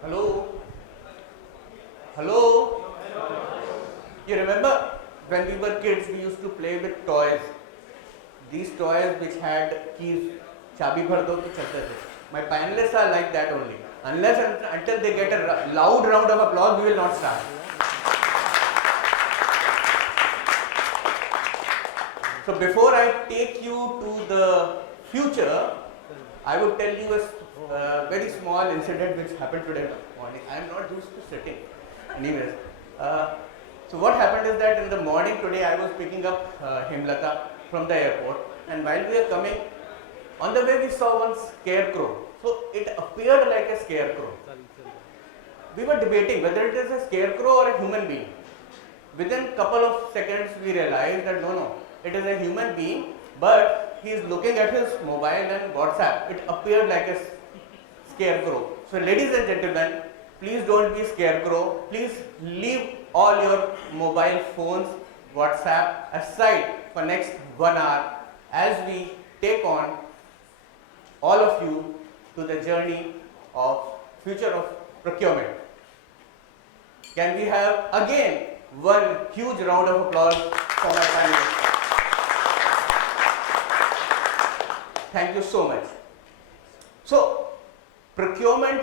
Hello? Hello? You remember when we were kids, we used to play with toys. These toys which had keys, chabi bhar do to chalte the. My panelists are like that only. Unless until they get a loud round of applause, we will not start. So before I take you to the future, I would tell you a very small incident which happened today morning. I am not used to sitting. Anyways, so what happened is that in the morning today I was picking up Hemlata from the airport, and while we were coming, on the way we saw one scarecrow. So it appeared like a scarecrow. We were debating whether it is a scarecrow or a human being. Within couple of seconds we realized that no, it is a human being, but he is looking at his mobile and WhatsApp. It appeared like a scarecrow. So ladies and gentlemen, please don't be scarecrow. Please leave all your mobile phones, WhatsApp aside for next 1 hour as we take on all of you to the journey of future of procurement. Can we have again one huge round of applause for my panelists? Thank you so much. So, procurement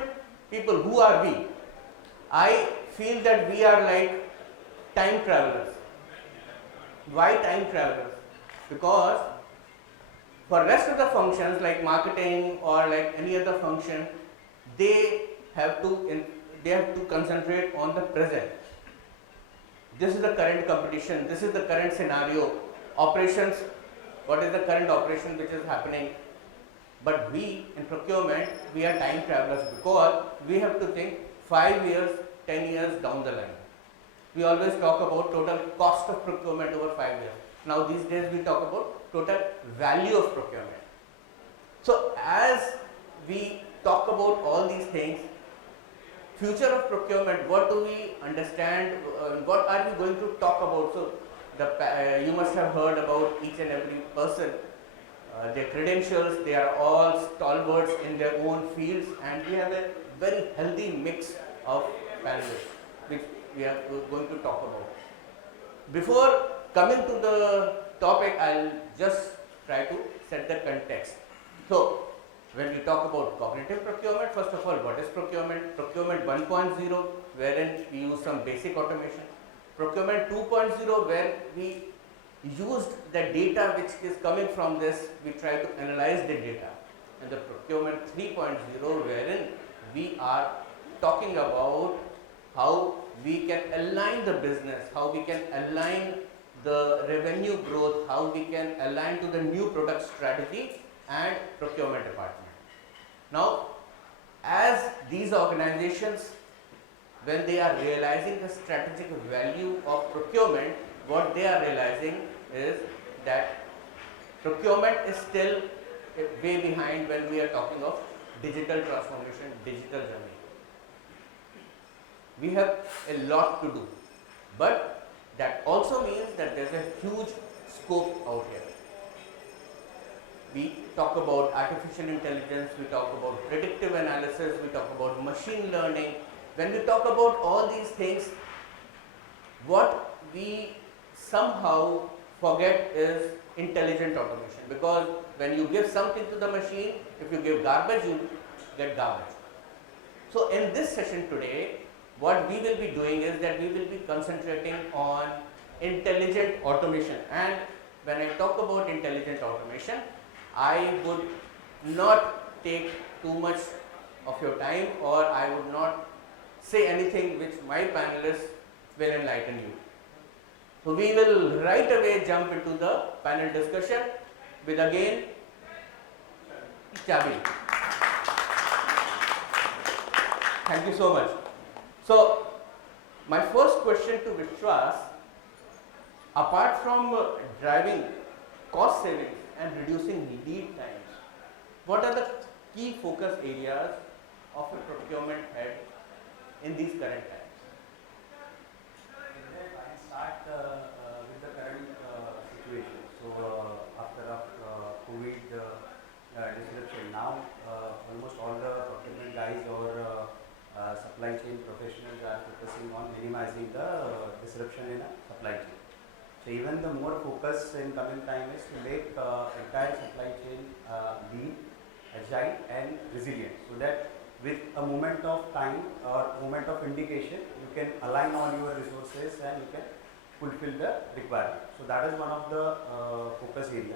people, who are we? I feel that we are like time travelers. Why time travelers? Because for rest of the functions like marketing or like any other function, they have to concentrate on the present. This is the current competition, this is the current scenario, operations, what is the current operation which is happening. But we in procurement, we are time travelers because we have to think 5 years, 10 years down the line. We always talk about total cost of procurement over 5 years. Now these days we talk about total value of procurement. So as we talk about all these things, future of procurement, what do we understand, what are we going to talk about? So you must have heard about each and every person, their credentials, they are all stalwarts in their own fields, and we have a very healthy mix of panelists which we are going to talk about. Before coming to the topic, I'll just try to set the context. So when we talk about cognitive procurement, first of all, what is procurement? Procurement 1.0, wherein we use some basic automation. Procurement 2.0, where we used the data which is coming from this, we try to analyze the data. And the procurement 3.0, wherein we are talking about how we can align the business, how we can align the revenue growth, how we can align to the new product strategy and procurement department. Now, as these organizations, when they are realizing the strategic value of procurement, what they are realizing is that procurement is still way behind when we are talking of digital transformation, digital journey. We have a lot to do, but that also means that there is a huge scope out here. We talk about artificial intelligence, we talk about predictive analysis, we talk about machine learning. When we talk about all these things, what we somehow forget is intelligent automation, because when you give something to the machine, if you give garbage, you get garbage. So in this session today, what we will be doing is that we will be concentrating on intelligent automation. And when I talk about intelligent automation, I would not take too much of your time, or I would not say anything which my panelists will enlighten you. So we will right away jump into the panel discussion with again Chabi. Thank you so much. So my first question to Veeshwass, apart from driving cost savings and reducing lead times, what are the key focus areas of a procurement head in these current times? I start with the current situation. So after COVID disruption, now almost all the procurement guys or supply chain professionals are focusing on minimizing the disruption in a supply chain. So even the more focus in coming time is to make entire supply chain lean, agile and resilient, so that with a moment of time or moment of indication, you can align all your resources and you can fulfill the requirement. So that is one of the focus area.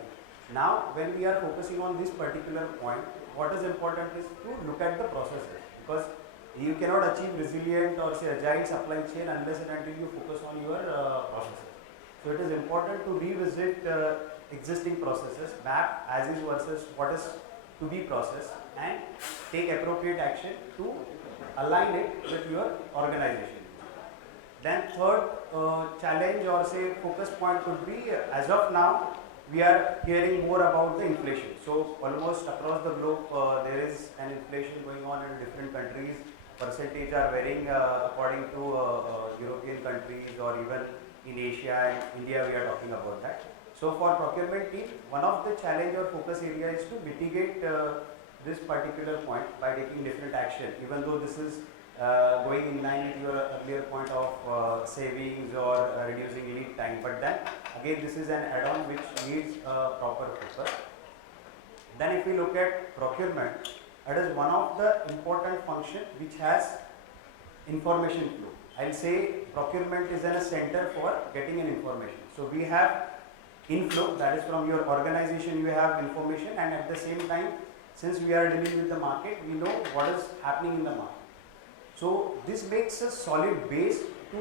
Now when we are focusing on this particular point, what is important is to look at the processes, because you cannot achieve resilient or say agile supply chain unless and until you focus on your processes. So it is important to revisit existing processes, map as is versus what is to be processed, and take appropriate action to align it with your organization. Then third challenge or say focus point could be, as of now we are hearing more about the inflation. So almost across the globe there is an inflation going on in different countries. Percentage are varying according to European countries or even in Asia and India we are talking about that. So for procurement team, one of the challenge or focus area is to mitigate this particular point by taking different action, even though this is going in line with your earlier point of savings or reducing lead time, but then again this is an add-on which needs proper focus. Then if we look at procurement, it is one of the important function which has information flow. I'll say procurement is in a center for getting an information. So we have inflow, that is from your organization you have information, and at the same time, since we are dealing with the market, we know what is happening in the market. So this makes a solid base to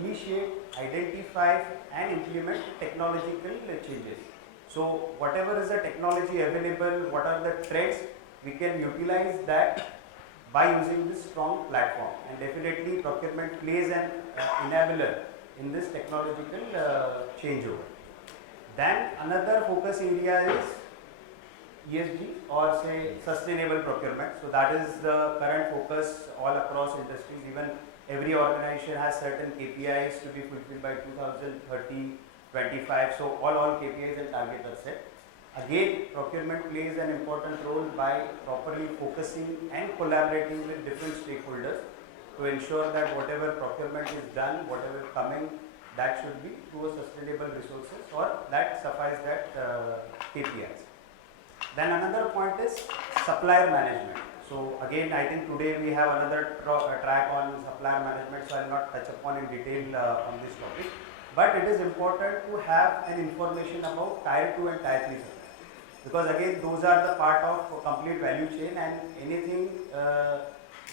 initiate, identify and implement technological changes. So whatever is the technology available, what are the trends, we can utilize that by using this strong platform, and definitely procurement plays an enabler in this technological changeover. Then another focus area is ESG or say sustainable procurement. So that is the current focus all across industries. Even every organization has certain KPIs to be fulfilled by 2030, 25. So all KPIs and targets are set. Again, procurement plays an important role by properly focusing and collaborating with different stakeholders to ensure that whatever procurement is done, whatever coming, that should be through a sustainable resources or that suffice that KPIs. Then another point is supplier management. So again, I think today we have another track on supplier management, so I will not touch upon in detail on this topic. But it is important to have an information about tier 2 and tier 3 suppliers, because again those are the part of complete value chain, and anything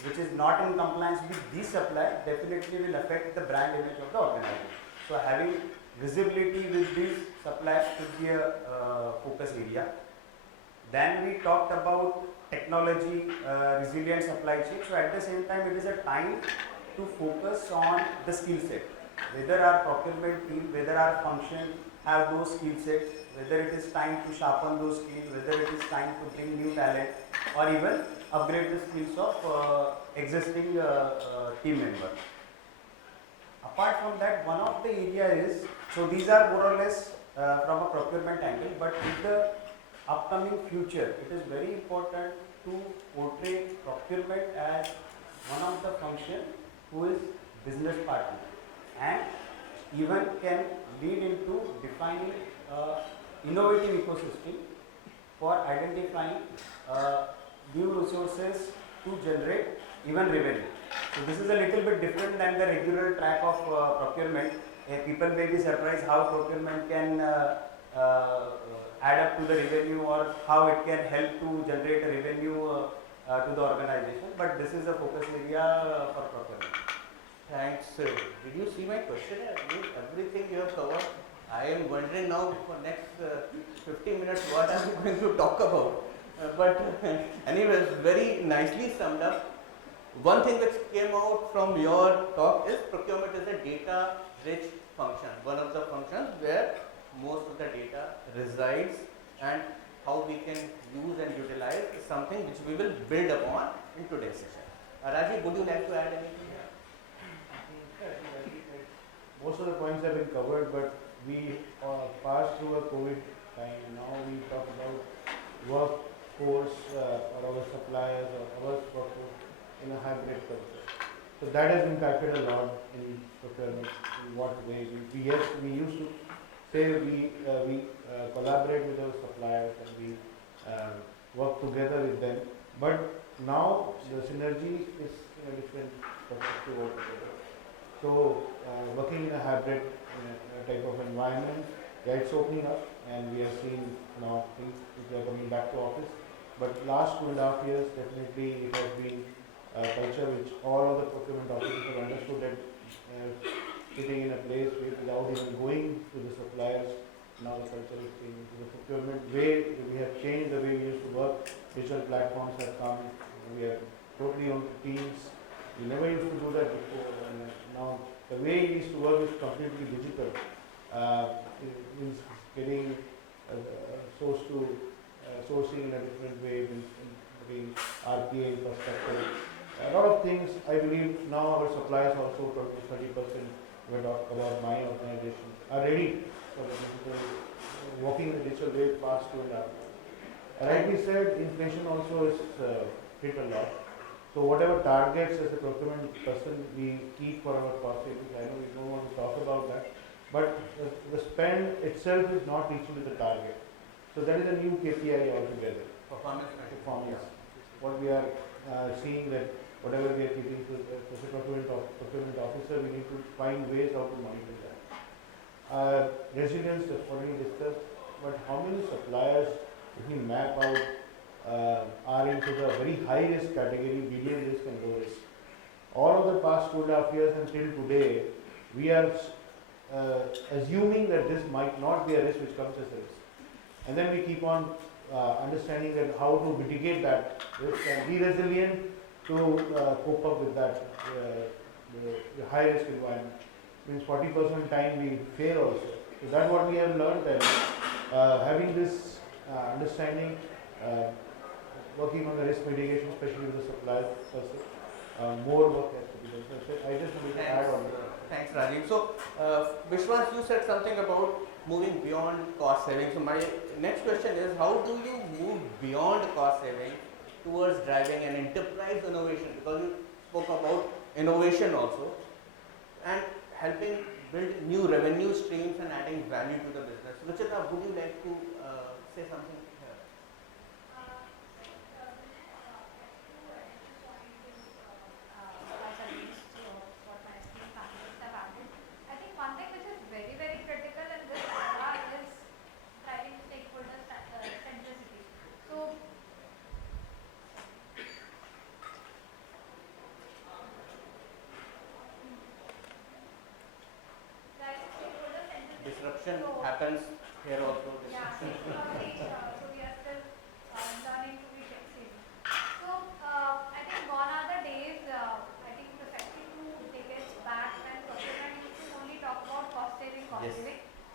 which is not in compliance with these suppliers definitely will affect the brand image of the organization. So having visibility with these suppliers should be a focus area. Then we talked about technology, resilient supply chain. So at the same time, it is a time to focus on the skill set. Whether our procurement team, whether our function have those skill sets, whether it is time to sharpen those skills, whether it is time to bring new talent, or even upgrade the skills of existing team members. Apart from that, one of the area is, so these are more or less from a procurement angle, but with the upcoming future, it is very important to portray procurement as one of the function who is business partner and even can lead into defining innovative ecosystem for identifying new resources to generate even revenue. So this is a little bit different than the regular track of procurement. People may be surprised how procurement can add up to the revenue or how it can help to generate a revenue to the organization, but this is a focus area for procurement. Thanks. Did you see my question? Everything you have covered. I am wondering now for next 15 minutes what I am going to talk about. But anyways, very nicely summed up. One thing which came out from your talk is procurement is a data-rich function. One of the functions where most of the data resides, and how we can use and utilize is something which we will build upon in today's session. Rajeev, would you like to add anything? Most of the points have been covered, but we passed through a COVID time, and now we talk about workforce or our suppliers or our workforce in a hybrid culture. So that has impacted a lot in procurement. In what way? Yes, we used to say we collaborate with our suppliers and we work together with them. But now the synergy is in a different perspective altogether. So working in a hybrid type of environment, yeah, it's opening up, and we are seeing now things which are coming back to office. But last 2.5 years, definitely it has been a culture which all of the procurement officers have understood that sitting in a place without even going to the suppliers, now the culture is changing. The procurement way, we have changed the way we used to work. Digital platforms have come. We are totally on Teams. We never used to do that before. And now the way we used to work is completely digital. It means getting source to sourcing in a different way, in RPA infrastructure. A lot of things, I believe now our suppliers also 20-30%, we talk about my organization, are ready for the digital, walking in the digital way past 2.5 years. Rightly said, inflation also is hit a lot. So whatever targets as a procurement person we keep for our cost savings, I know we don't want to talk about that, but the spend itself is not reaching to the target. So that is a new KPI altogether. Performance. What we are seeing that whatever we are keeping to as a procurement officer, we need to find ways how to monitor that. Resilience is already discussed, but how many suppliers, if we map out, are into the very high risk category, medium risk and low risk. All of the past 2.5 years until today, we are assuming that this might not be a risk which comes as a risk. And then we keep on understanding that how to mitigate that risk and be resilient to cope up with that the high risk environment. Means 40% time we fail also. So that's what we have learned, and having this understanding, working on the risk mitigation, especially with the supplier person, more work has to be done. So I just wanted to add on that. Thanks, Rajeev. So, Vyas, you said something about moving beyond cost saving. So, my next question is, how do you move beyond cost saving towards driving an enterprise innovation? Because you spoke about innovation also, and helping build new revenue streams and adding value to the business. Ruchita, would you like to say something here? I think one thing which is very, very critical in this area is driving stakeholder centricity. So, driving stakeholder centricity. Disruption happens here also. Yeah, so we are still learning to be flexible. So, I think gone are the days, I think the 52 decades back when procurement used to only talk about cost saving. Yes.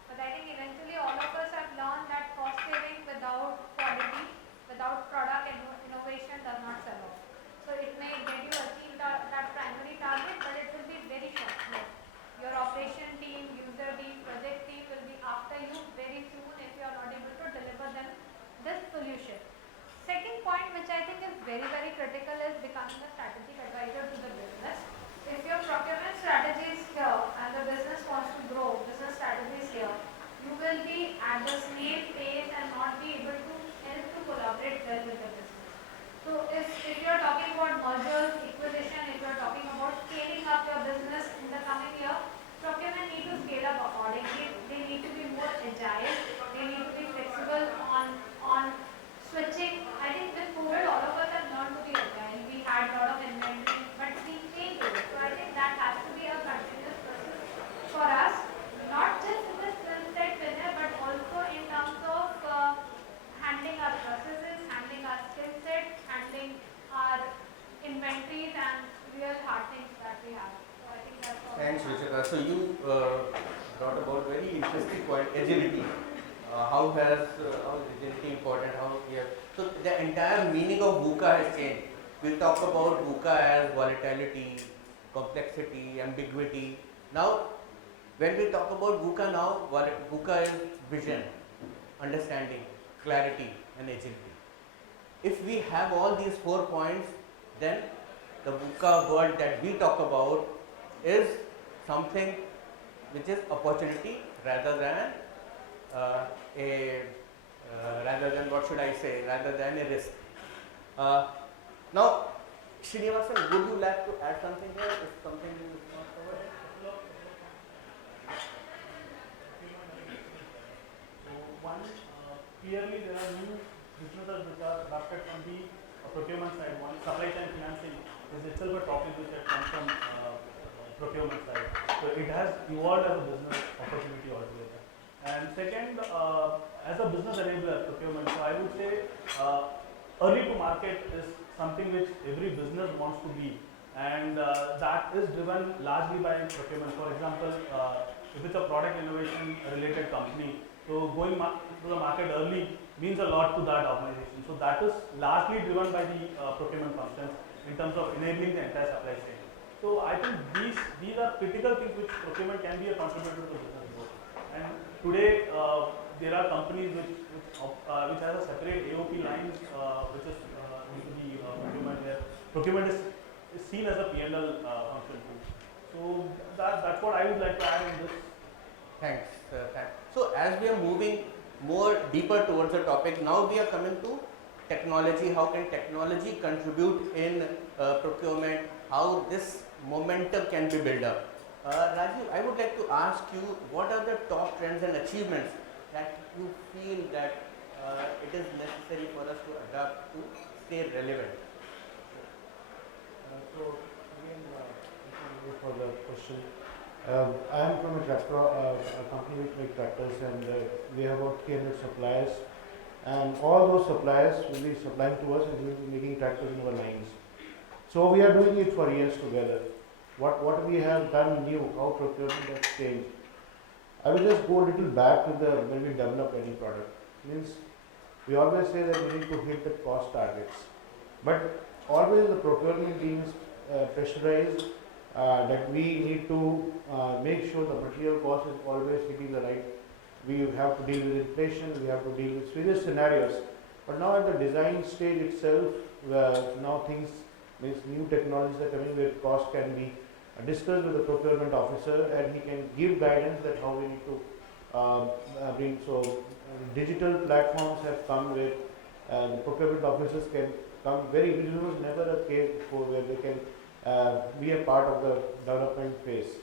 But I think eventually all of us have learned that cost saving without quality, without product innovation does not survive. So it may get you achieve that primary target, but it will be very short-lived. Your operation team, user team, project team will be after you very soon if you are not able to deliver them this solution. Second point, which I think is very, very critical, is becoming a strategic advisor to the business. If your procurement strategy is here and the business wants to grow, business strategy is here, you will be at the same pace and not be able to help to collaborate well with the business. So if you are talking about mergers, acquisition, if you are talking about scaling up your business in the coming year, procurement need to scale up accordingly. They need to be more agile. They need to be flexible on switching. I think with COVID, all of us have learned to be agile. We had a lot of inventory, but we changed it. So I think that has to be a continuous process for us, not just in the skill set winner, but also in terms of handling our processes, handling our skill set, handling our inventories and real hard things that we have. So I think that's all. Thanks, Ruchita. So you brought about very interesting point, agility. How is agility important? So the entire meaning of VUCA has changed. We talk about VUCA as volatility, complexity, ambiguity. Now, when we talk about VUCA now, VUCA is vision, understanding, clarity, and agility. If we have all these 4 points, then the VUCA world that we talk about is something which is opportunity rather than rather than what should I say, rather than a risk. Now, Srinivasan, would you like to add something here? If something you want to cover? So one, clearly there are new businesses which are adapted from the procurement side. One, supply chain financing is itself a topic which has come from procurement side. So it has evolved as a business opportunity altogether. And second, as a business enabler, procurement, so I would say early to market is something which every business wants to be, and that is driven largely by procurement. For example, if it's a product innovation related company, so going to the market early means a lot to that organization. So that is largely driven by the procurement functions in terms of enabling the entire supply chain. So I think these are critical things which procurement can be a contributor to the business growth. And today there are companies which has a separate AOP lines which is into the procurement, where procurement is seen as a P&L function too. So that's what I would like to add in this. Thanks. Thanks. So as we are moving more deeper towards the topic, now we are coming to technology. How can technology contribute in procurement? How this momentum can be built up? Rajeev, I would like to ask you, what are the top trends and achievements that you feel that it is necessary for us to adapt to stay relevant? So again, thank you for the question. I am from a company which makes tractors, and we have about 300 suppliers, and all those suppliers will be supplying to us and we will be making tractors in our lines. So we are doing it for years together. What we have done new, how procurement has changed. I will just go a little back to when we develop any product. Means we always say that we need to hit the cost targets, but always the procurement team is pressurized that we need to make sure the material cost is always hitting the right. We have to deal with inflation, we have to deal with various scenarios. But now at the design stage itself, now things, means new technologies are coming where cost can be discussed with the procurement officer, and he can give guidance that how we need to bring. So digital platforms have come where the procurement officers can come very, this was never a case before where they can be a part of the development phase.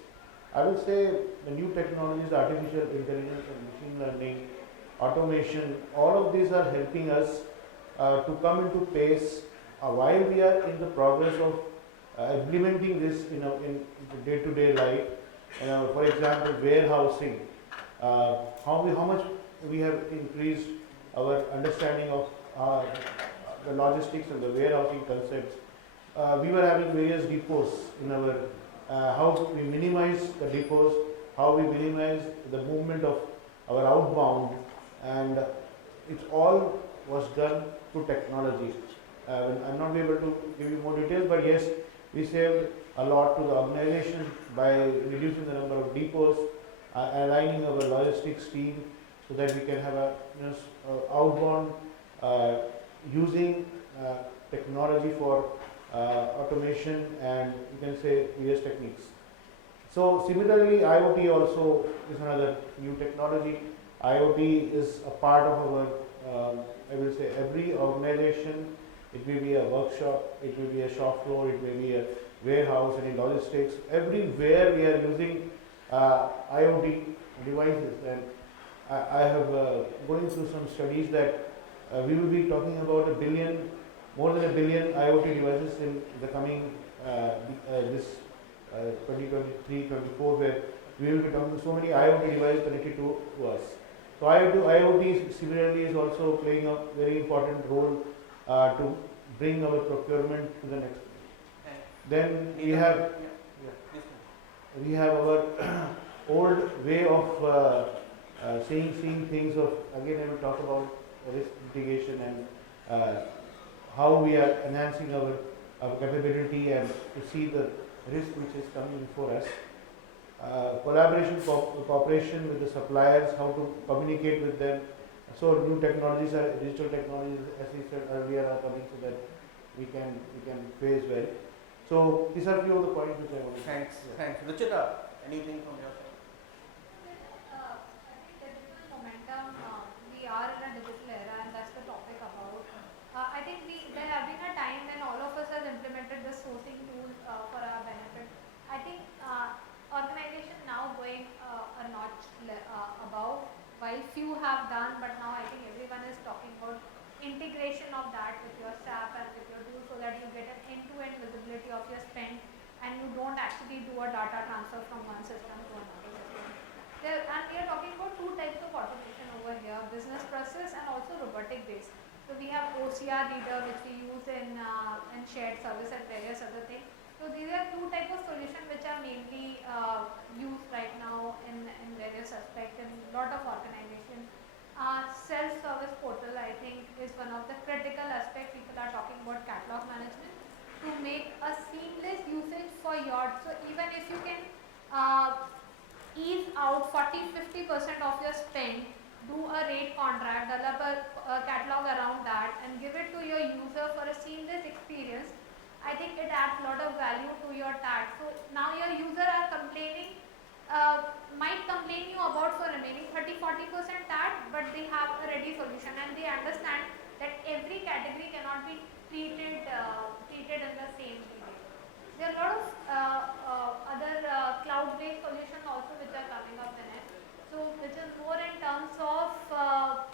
I will say the new technologies, artificial intelligence and machine learning, automation, all of these are helping us to come into pace while we are in the progress of implementing this in day-to-day life. For example, warehousing, how much we have increased our understanding of the logistics and the warehousing concepts. We were having various depots in our, how we minimize the depots, how we minimize the movement of our outbound, and it all was done through technology. I'm not able to give you more details, but yes, we saved a lot to the organization by reducing the number of depots, aligning our logistics team so that we can have a outbound using technology for automation, and you can say various techniques. So similarly, IoT also is another new technology. IoT is a part of our, I will say, every organization. It may be a workshop, it may be a shop floor, it may be a warehouse, any logistics. Everywhere we are using IoT devices, and I have going through some studies that we will be talking about more than a billion IoT devices in the coming this 2023-24, where we will be talking so many IoT devices connected to us. So IoT similarly is also playing a very important role to bring our procurement to the next. Then we have our old way of seeing things. Of again, I will talk about risk mitigation and how we are enhancing our capability and to see the risk which is coming before us. Collaboration, cooperation with the suppliers, how to communicate with them. So new technologies, digital technologies, as we said earlier, are coming so that we can phase well. So these are few of the points which I want to. Thanks. Yeah. Thanks. Ruchita, anything from your side? I think digital momentum, we are in a digital era and that's the topic about. I think there have been a time when all of us have implemented the sourcing tool for our benefit. I think organization now going a notch above, while few have done, but now I think everyone is talking about integration of that with your SAP and with your tool so that you get an end-to-end visibility of your spend and you don't actually do a data transfer from one system to another system. And we are talking about two types of automation over here, business process and also robotic based. So we have OCR reader which we use in shared service and various other things. So these are two types of solutions which are mainly used right now in various aspects in a lot of organizations. Self-service portal I think is one of the critical aspects. People are talking about catalog management to make a seamless usage for your, so even if you can ease out 40-50% of your spend, do a rate contract, develop a catalog around that and give it to your user for a seamless experience. I think it adds a lot of value to your tax. So now your user are complaining, might complain you about for remaining 30-40% tax, but they have a ready solution and they understand that every category cannot be treated in the same way. There are a lot of other cloud-based solutions also which are coming up in it. So which is more in terms of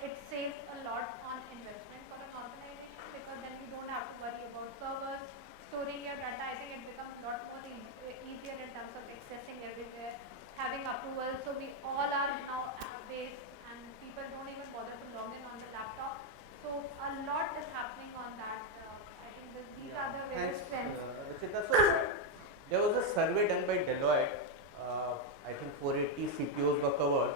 it saves a lot on investment for an organization because then you don't have to worry about servers, storing your data. I think it becomes a lot more easier in terms of accessing everywhere, having approval. So we all are now app-based and people don't even bother to log in on the laptop. So a lot is happening on that. I think these are the various Thanks, trends. Ruchita. So there was a survey done by Deloitte. I think 480 CPOs were covered.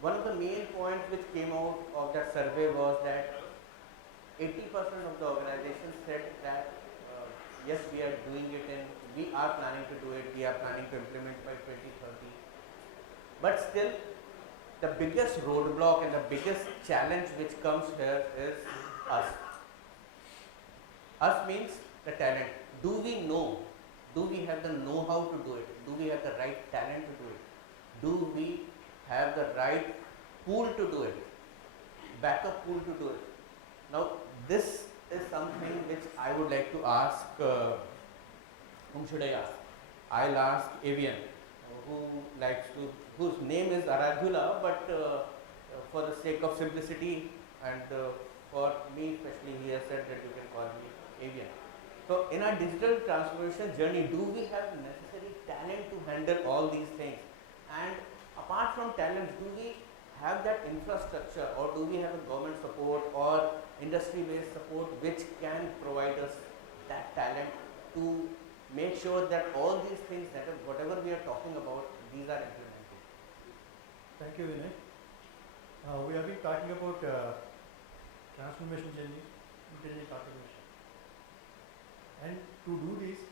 One of the main points which came out of that survey was that 80% of the organizations said that yes, we are doing it and we are planning to do it, we are planning to implement by 2030. But still, the biggest roadblock and the biggest challenge which comes here is us. Us means the talent. Do we know? Do we have the know-how to do it? Do we have the right talent to do it? Do we have the right pool to do it? Backup pool to do it? Now, this is something which I would like to ask. Whom should I ask? I'll ask Avian, whose name is Aradhyula, but for the sake of simplicity and for me especially, he has said that you can call me Avian. So, in our digital transformation journey, do we have necessary talent to handle all these things? And apart from talent, do we have that infrastructure or do we have a government support or industry-based support which can provide us that talent to make sure that all these things, that whatever we are talking about, these are implemented? Thank you, Vinay. We have been talking about transformation journey, intelligent automation. And to do this,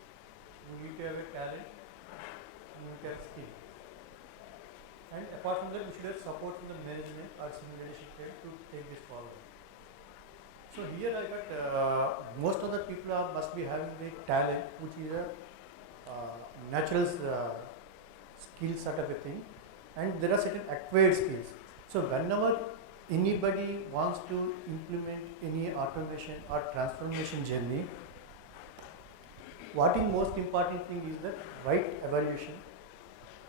we need to have a talent, we need to have skill. And apart from that, we should have support from the management or senior leadership to take this forward. So here I got most of the people must be having the talent, which is a natural skill sort of a thing, and there are certain acquired skills. So whenever anybody wants to implement any automation or transformation journey, what is most important thing is the right evaluation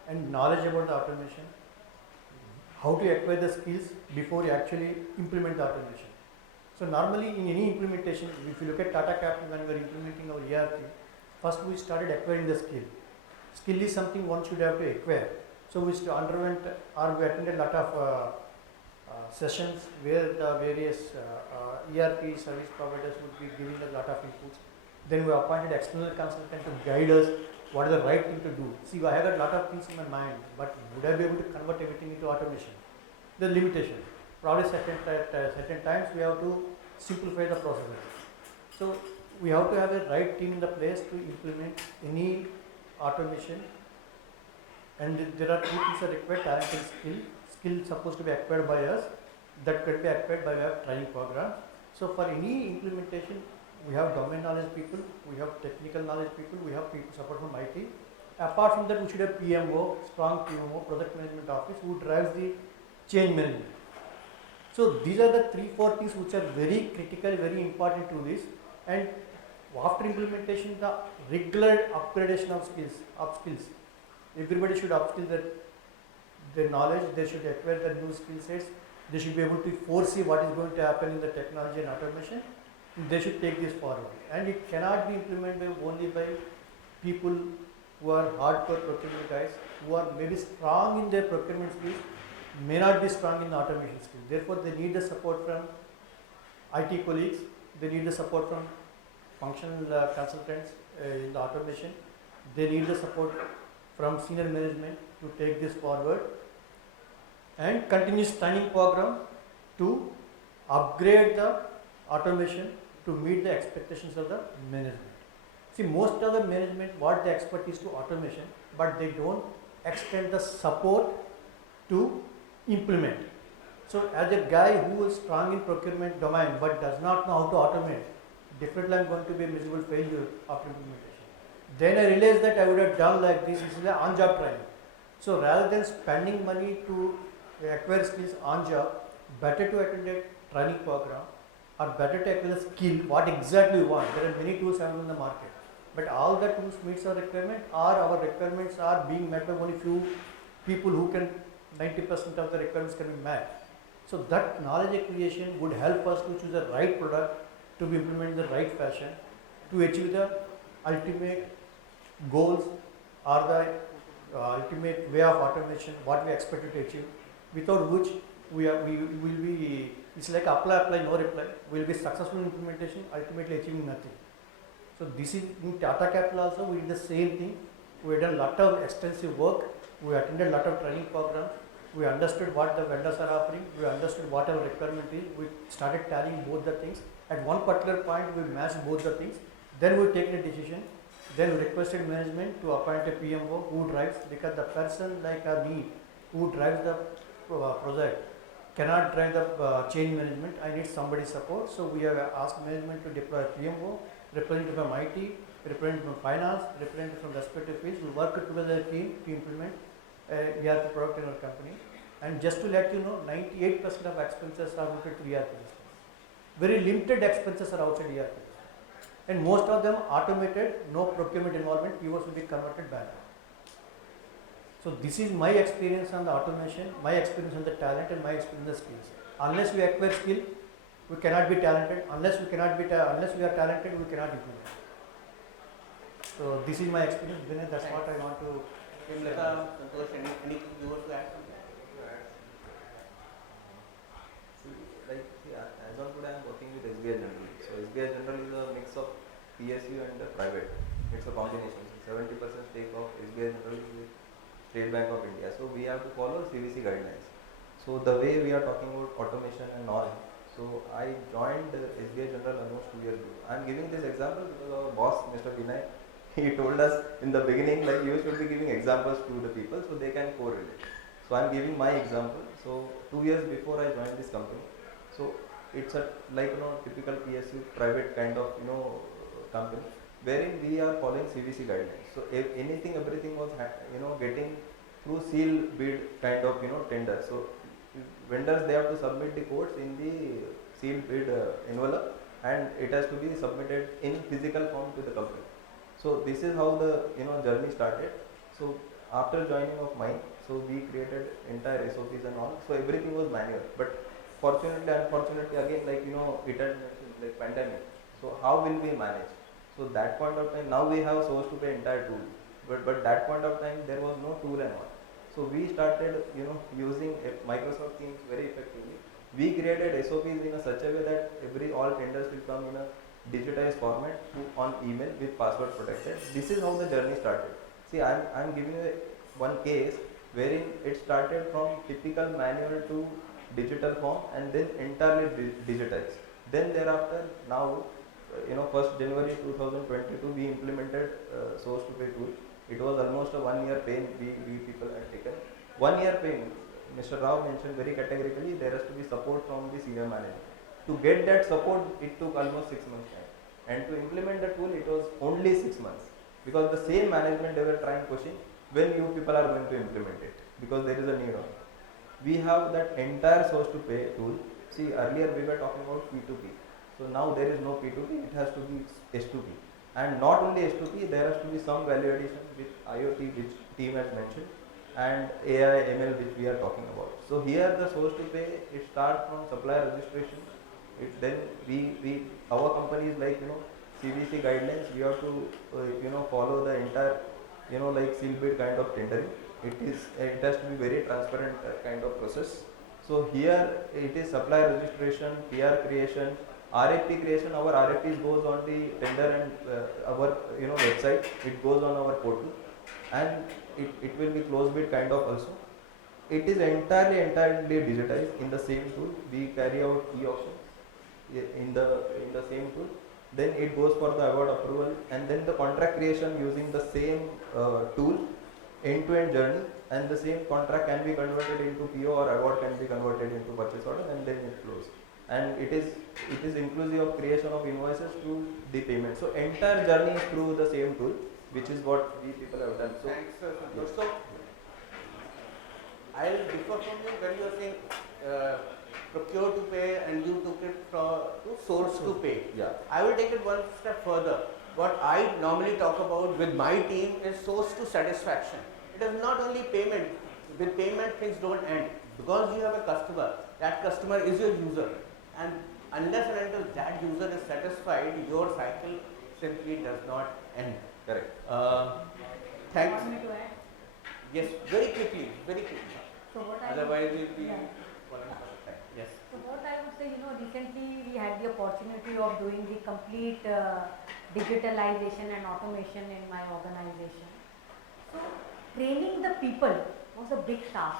and knowledge about the automation, how to acquire the skills before you actually implement the automation. So normally in any implementation, if you look at Tata Capital when we were implementing our ERP, first we started acquiring the skill. Skill is something one should have to acquire. So we underwent or we attended a lot of sessions where the various ERP service providers would be giving a lot of inputs. Then we appointed external consultant to guide us what is the right thing to do. See, I have a lot of things in my mind, but would I be able to convert everything into automation? The limitation. Probably certain times we have to simplify the processes. So we have to have a right team in the place to implement any automation. And there are two things that require: talent and skill. Skill supposed to be acquired by us, that could be acquired by our training program. So for any implementation, we have domain knowledge people, we have technical knowledge people, we have people support from IT. Apart from that, we should have PMO, strong PMO, project management office, who drives the change management. So these are the 3-4 things which are very critical, very important to this. And after implementation, the regular upgradation of skills. Everybody should upskill their knowledge, they should acquire the new skill sets, they should be able to foresee what is going to happen in the technology and automation. They should take this forward. And it cannot be implemented only by people who are hardcore procurement guys, who are maybe strong in their procurement skills, may not be strong in the automation skills. Therefore, they need the support from IT colleagues, they need the support from functional consultants in the automation, they need the support from senior management to take this forward, and continuous training program to upgrade the automation to meet the expectations of the management. See, most of the management, what they expect is to automation, but they don't extend the support to implement. So as a guy who is strong in procurement domain but does not know how to automate, definitely I am going to be a miserable failure after implementation. Then I realized that I would have done like this is an on-job training. So rather than spending money to acquire skills on job, better to attend a training program or better to acquire the skill what exactly you want. There are many tools available in the market, but all the tools meets our requirement, or our requirements are being met by only few people who can 90% of the requirements can be met. So that knowledge acquisition would help us to choose the right product to be implemented in the right fashion to achieve the ultimate goals or the ultimate way of automation what we expected to achieve, without which we will be, it's like apply, no reply. We will be successful in implementation, ultimately achieving nothing. So this is in Tata Capital also we did the same thing. We had done a lot of extensive work, we attended a lot of training programs, we understood what the vendors are offering, we understood what our requirement is, we started tallying both the things. At one particular point we matched both the things, then we take a decision, then we requested management to appoint a PMO who drives, because the person like me who drives the project cannot drive the change management, I need somebody's support. So we have asked management to deploy a PMO, representative from IT, representative from finance, representative from respective fields. We work together as a team to implement ERP product in our company. And just to let you know, 98% of expenses are routed to ERP system. Very limited expenses are outside ERP. And most of them automated, no procurement involvement, POs will be converted back. So this is my experience on the automation, my experience on the talent, and my experience on the skills. Unless we acquire skill, we cannot be talented. Unless we are talented, we cannot implement. So this is my experience, Vinay. That's what I want to. Hemlata, Santosh, anything you want to add? As of today, I am working with SBI General. So SBI General is a mix of PSU and private. It's a combination. So 70% stake of SBI General is with State Bank of India. So we have to follow CVC guidelines. So the way we are talking about automation and all. So I joined SBI General almost 2 years ago. I am giving this example because our boss, Mr. Vinay, he told us in the beginning like you should be giving examples to the people so they can correlate. So I am giving my example. So 2 years before I joined this company. So it's a typical PSU private kind of company wherein we are following CVC guidelines. So if everything was getting through seal bid kind of tender. So vendors they have to submit the quotes in the seal bid envelope and it has to be submitted in physical form to the company. So this is how the journey started. So after joining of mine, so we created entire SOPs and all. So everything was manual, but fortunately, unfortunately, again it had like pandemic. So how will we manage? So that point of time, now we have source to pay entire tool, but that point of time there was no tool and all. So we started using Microsoft Teams very effectively. We created SOPs in such a way that all tenders will come in a digitized format on email with password protected. This is how the journey started. See, I'm giving you one case wherein it started from typical manual to digital form and then entirely digitized. Then thereafter, now 1st January 2022 we implemented source to pay tool. It was almost a 1 year pain we people had taken. 1 year pain, Mr. Rao mentioned very categorically there has to be support from the senior manager. To get that support, it took almost 6 months time. And to implement the tool, it was only 6 months, because the same management they were trying pushing when you people are going to implement it, because there is a need on it. We have that entire source to pay tool. See, earlier we were talking about P2P. So now there is no P2P, it has to be S2P. And not only S2P, there has to be some value addition with IoT, which team has mentioned, and AI, ML, which we are talking about. So here the source to pay, it starts from supplier registration. Then our company is like, CVC guidelines, we have to, follow the entire, like seal bid kind of tendering. It has to be very transparent kind of process. So here it is supplier registration, PR creation, RFP creation. Our RFPs goes on the tender and our website. It goes on our portal, and it will be closed bid kind of also. It is entirely digitized in the same tool. We carry out e-auctions in the same tool. Then it goes for the award approval, and then the contract creation using the same tool, end-to-end journey, and the same contract can be converted into PO or award can be converted into purchase order, and then it closes. And it is inclusive of creation of invoices to the payment. So entire journey is through the same tool, which is what we people have done. So thanks, Santosh. So I'll differ from you when you are saying procure to pay, and you took it to source to pay. yeah, I will take it one step further. What I normally talk about with my team is source to satisfaction. It is not only payment. With payment, things don't end. Because you have a customer, that customer is your user. And unless and until that user is satisfied, your cycle simply does not end. correct. Thanks. Want me to add? Yes, very quickly, very quickly. So what I Otherwise, we'll be yeah. falling short of time. Yes. So what I would say, recently we had the opportunity of doing the complete digitalization and automation in my organization. So training the people was a big task,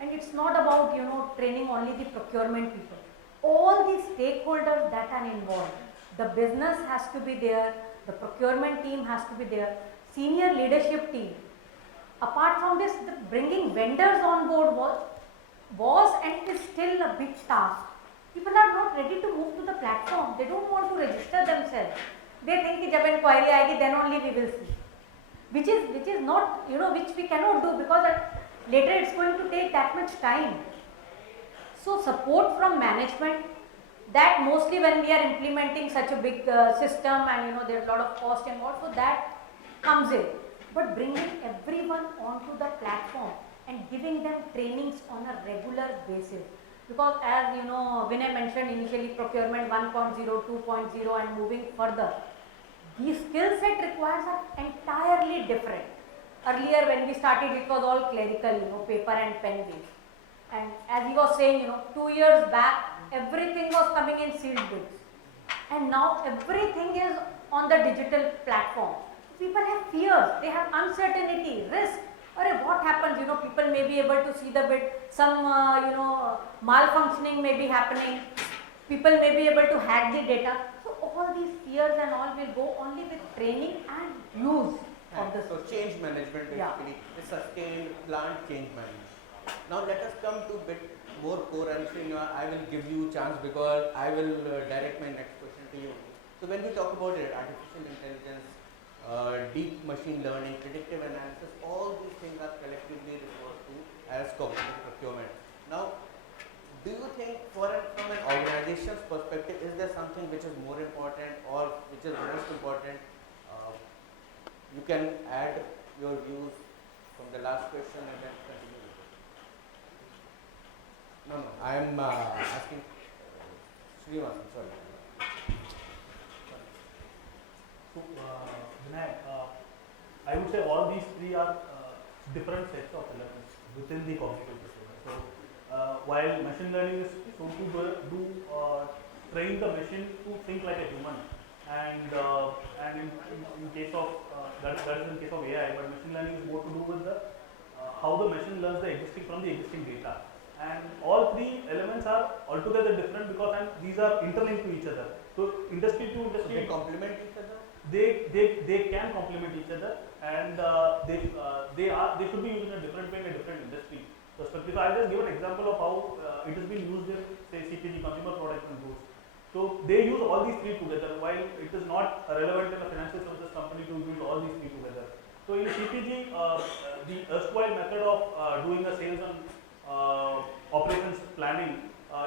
and it's not about training only the procurement people. All the stakeholders that are involved, the business has to be there, the procurement team has to be there, senior leadership team. Apart from this, the bringing vendors on board was and is still a big task. People are not ready to move to the platform. They don't want to register themselves. They think कि जब inquiry आएगी, then only we will see. Which is not, which we cannot do, because later it's going to take that much time. So support from management, that mostly when we are implementing such a big system, and there's a lot of cost involved, so that comes in. But bringing everyone onto the platform and giving them trainings on a regular basis. Because as Vinay mentioned initially, procurement 1.0, 2.0 and moving further, the skill set requires are entirely different. Earlier when we started, it was all clerical, paper and pen based. And as he was saying, 2 years back, everything was coming in sealed bids. And now everything is on the digital platform. People have fears, they have uncertainty, risk. Or what happens, people may be able to see the bid, some, malfunctioning may be happening, people may be able to hack the data. So all these fears and all will go only with training and use of the So change management basically, Yeah. the sustained plant change management. Now let us come to a bit more core, and I will give you a chance because I will direct my next question to you. So when we talk about it, artificial intelligence, deep machine learning, predictive analysis, all these things are collectively referred to as cognitive procurement. Now, do you think from an organization's perspective, is there something which is more important or which is most important? You can add your views from the last question and then continue. No, I am asking Srinivasan, sorry. So, Vinay, I would say all these three are different sets of elements within the cognitive procurement. So, while machine learning is so to train the machine to think like a human, and in case of that is in case of AI, but machine learning is more to do with the how the machine learns the existing from the existing data. And all three elements are altogether different because these are interlinked to each other. So industry to industry, They complement each other. they can complement each other, and they should be used in a different way in a different industry perspective. So I'll just give an example of how it has been used in, say, CPG, consumer products and goods. So they use all these three together, while it is not relevant in a financial services company to use all these three together. So in CPG, the erstwhile method of doing a sales and operations planning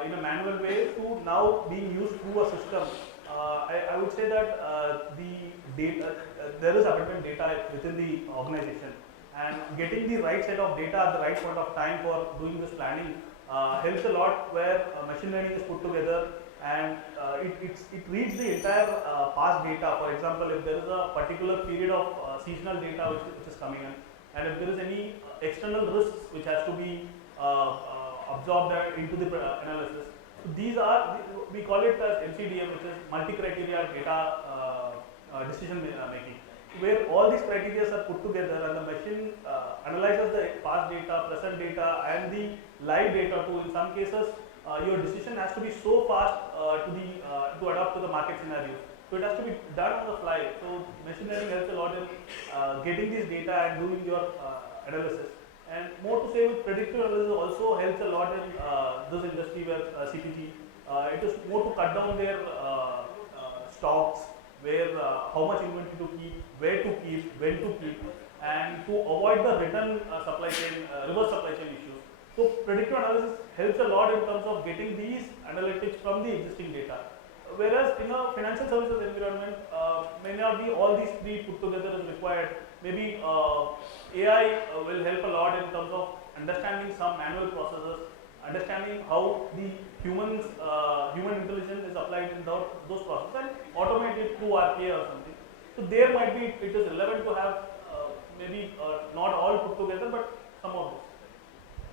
in a manual way to now being used through a system. I would say that the data, there is abundant data within the organization, and getting the right set of data at the right point of time for doing this planning helps a lot, where machine learning is put together and it reads the entire past data. For example, if there is a particular period of seasonal data which is coming in, and if there is any external risks which has to be absorbed into the analysis. So these are, we call it as MCDM, which is multi-criteria data decision making, where all these criteria are put together and the machine analyzes the past data, present data and the live data too. In some cases, your decision has to be so fast to adapt to the market scenarios. So it has to be done on the fly. So machine learning helps a lot in getting this data and doing your analysis. And more to say, with predictive analysis also helps a lot in this industry where CPG. It is more to cut down their stocks, where how much inventory to keep, where to keep, when to keep, and to avoid the return supply chain, reverse supply chain issues. So predictive analysis helps a lot in terms of getting these analytics from the existing data. Whereas in a financial services environment, may not be all these three put together is required. Maybe AI will help a lot in terms of understanding some manual processes, understanding how the human intelligence is applied in those processes, and automate it through RPA or something. So there might be, it is relevant to have maybe not all put together, but some of this.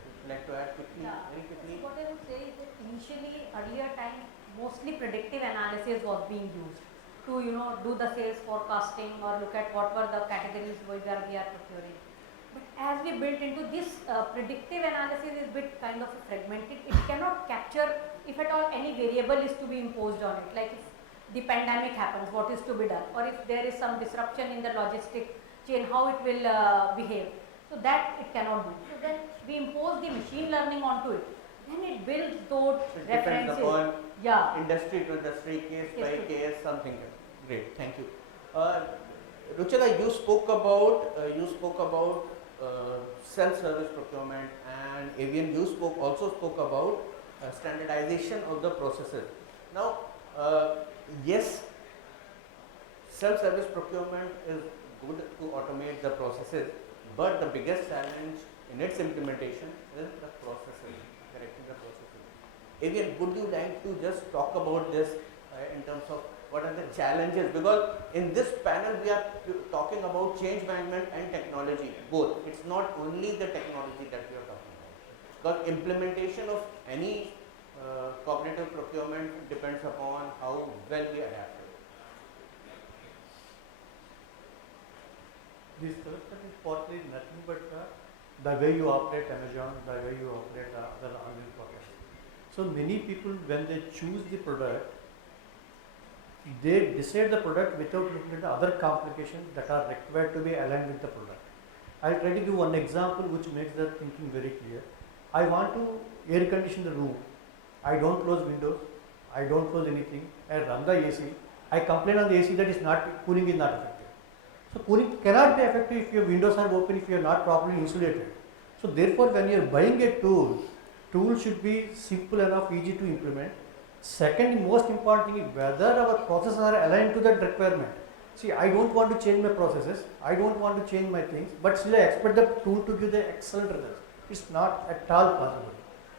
Would you like to add quickly? Yeah. Very quickly. So what I would say is that initially, earlier time, mostly predictive analysis was being used to do the sales forecasting or look at what were the categories we are procuring. But as we built into this, predictive analysis is bit kind of fragmented. It cannot capture, if at all any variable is to be imposed on it, like if the pandemic happens, what is to be done, or if there is some disruption in the logistic chain, how it will behave. So that it cannot do. So then we impose the machine learning onto it. Then it builds those It references. depends upon Yeah. industry to industry, case Yes, by sir. case, something. Great, thank you. Ruchita, you spoke about self-service procurement, and Avian, you also spoke about standardization of the processes. Now, yes, self-service procurement is good to automate the processes, but the biggest challenge in its implementation is the processes, correcting the processes. Avian, would you like to just talk about this in terms of what are the challenges? Because in this panel we are talking about change management and technology, both. It's not only the technology that we are talking about. Because implementation of any cognitive procurement depends upon how well we adapt it. This third is partly nothing but the way you operate Amazon, the way you operate other online portals. So many people, when they choose the product, they decide the product without looking at the other complications that are required to be aligned with the product. I'll try to give one example which makes the thinking very clear. I want to air condition the room. I don't close windows. I don't close anything. I run the AC. I complain on the AC that is not, cooling is not effective. So cooling cannot be effective if your windows are open, if you are not properly insulated. So therefore, when you are buying a tool should be simple enough, easy to implement. Second, most important thing is whether our processes are aligned to that requirement. See, I don't want to change my processes, I don't want to change my things, but still I expect the tool to give the excellent results. It's not at all possible.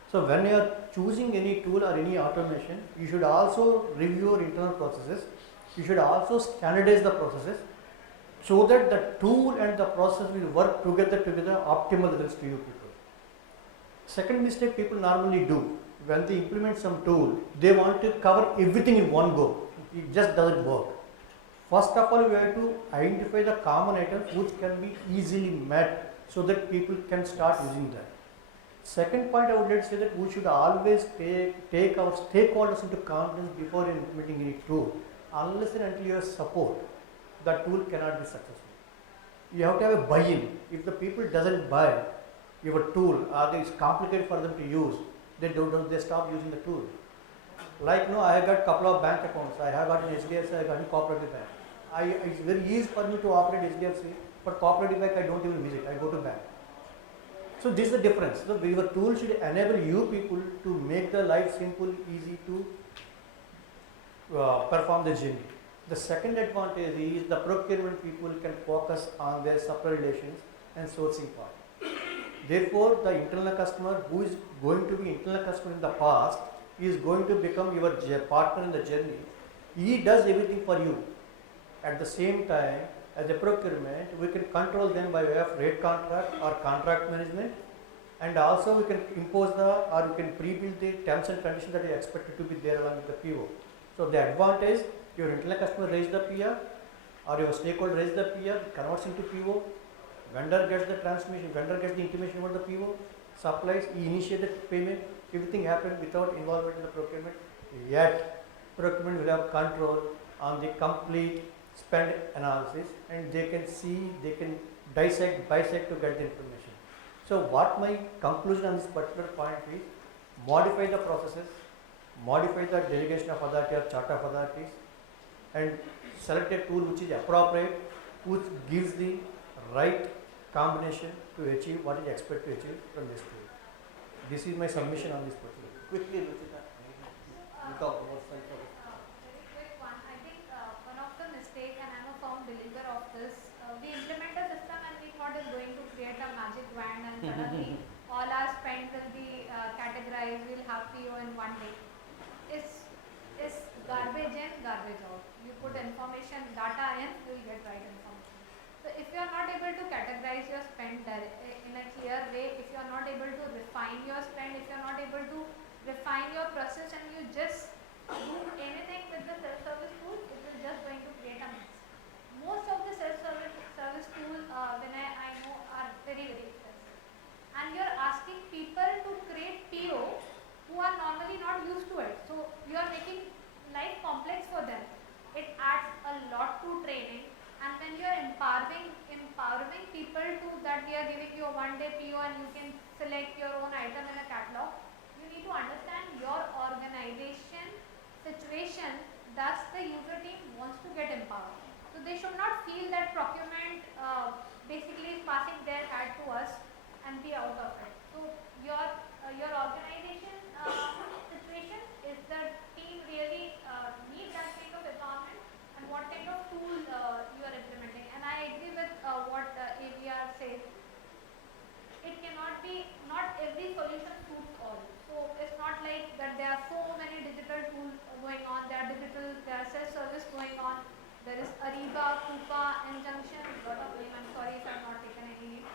So when you are choosing any tool or any automation, you should also review your internal processes. You should also standardize the processes so that the tool and the process will work together to give the optimal results to you people. Second mistake people normally do, when they implement some tool, they want to cover everything in one go. It just doesn't work. First of all, we have to identify the common items which can be easily met so that people can start using that. Second point, I would like to say that we should always take our stakeholders into confidence before implementing any tool. Unless and until you have support, the tool cannot be successful. You have to have a buy-in. If the people doesn't buy your tool or it is complicated for them to use, they stop using the tool. Like I have got couple of bank accounts. I have got an HDFC, I have got a cooperative bank. It's very easy for me to operate HDFC, but cooperative bank I don't even visit. I go to bank. So this is the difference. So your tool should enable you people to make the life simple, easy to perform the journey. The second advantage is the procurement people can focus on their supply relations and sourcing part. Therefore, the internal customer who is going to be internal customer in the past is going to become your partner in the journey. He does everything for you. At the same time, as a procurement, we can control them by way of rate contract or contract management, and also we can impose or we can pre-build the terms and conditions that are expected to be there along with the PO. So the advantage, your internal customer raise the PR or your stakeholder raise the PR, converts into PO, vendor gets the transmission, vendor gets the intimation about the PO, supplies, he initiated payment, everything happened without involvement in the procurement, yet procurement will have control on the complete spend analysis, and they can see, they can dissect, bisect to get the information. So what my conclusion on this particular point is, modify the processes, modify the delegation of authority or chart of authorities, and select a tool which is appropriate, which gives the right combination to achieve what is expected to achieve from this tool. This is my submission on this particular. Quickly, Ruchita. You talk about self-service. Very quick one. I think one of the mistake, and I'm a firm believer of this, we implement a system and we thought it's going to create a magic wand and suddenly all our spend will be categorized, we'll have PO in one day. It's garbage in, garbage out. You put information, data in, you'll get right information. So if you are not able to categorize your spend in a clear way, if you are not able to refine your spend, if you are not able to refine your process and you just do anything with the self-service tool, it will just going to create a mess. Most of the self-service tool, Vinay, I know are very, very expensive. And you are asking people to create PO who are normally not used to it. So you are making life complex for them. It adds a lot to training, and when you are empowering people to that we are giving you a one-day PO and you can select your own item in a catalog, you need to understand your organization situation, thus the user team wants to get empowered. So they should not feel that procurement basically is passing their hat to us and be out of it. So your organization situation, is the team really need that kind of empowerment, and what kind of tool you are implementing. And I agree with what AVR says. It cannot be, not every solution suits all. So it's not like that there are so many digital tools going on, there are self-service going on, there is Ariba, Coupa, Injunction, lot of name, I'm sorry if I'm not taken any name,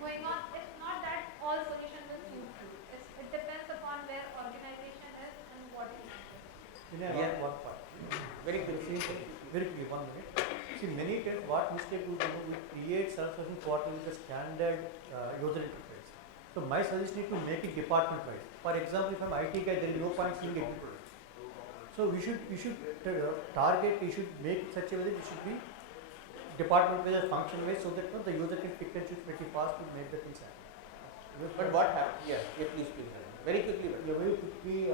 going on. It's not that all solutions will suit you. It depends upon where organization is and what it is. Yeah. One part. Very quickly. Very quickly, 1 minute. See, many times what mistake we do, we create self-service portal with a standard user interface. So my suggestion is to make it department wise. For example, if I'm IT guy, there is no point seeing it. So we should target, we should make it such a way that it should be department wise or function wise, so that the user can pick and choose pretty fast to make the things happen. But what happened? Yeah, please. Very quickly. Yeah, very quickly,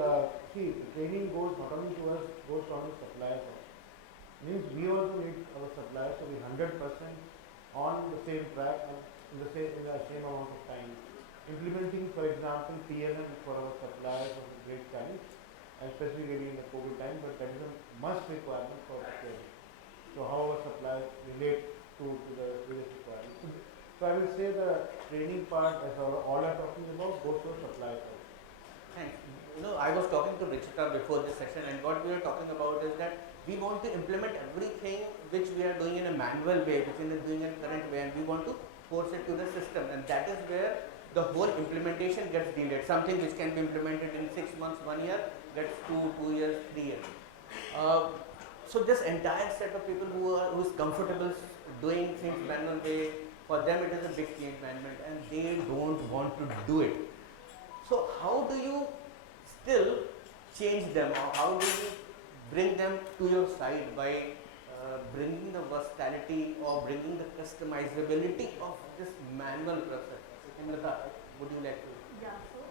see, the training goes not only to us, goes on the suppliers also. Means we also need our suppliers to be 100% on the same track and in the same amount of time. Implementing, for example, TLM for our suppliers was a great challenge, and specifically in the COVID time, but that is a must requirement for the training. So how our suppliers relate to the various requirements. So I will say the training part, as all are talking about, goes to suppliers also. Thanks. I was talking to Ruchita before this session, and what we are talking about is that we want to implement everything which we are doing in a manual way, which we are doing in a current way, and we want to force it to the system, and that is where the whole implementation gets delayed. Something which can be implemented in 6 months, 1 year, gets 2 years, 3 years. So this entire set of people who is comfortable doing things manual way, for them it is a big change management, and they don't want to do it. So how do you still change them, or how do you bring them to your side by bringing the versatility or bringing the customizability of this manual process? Hemlata, would you like to? Yeah, so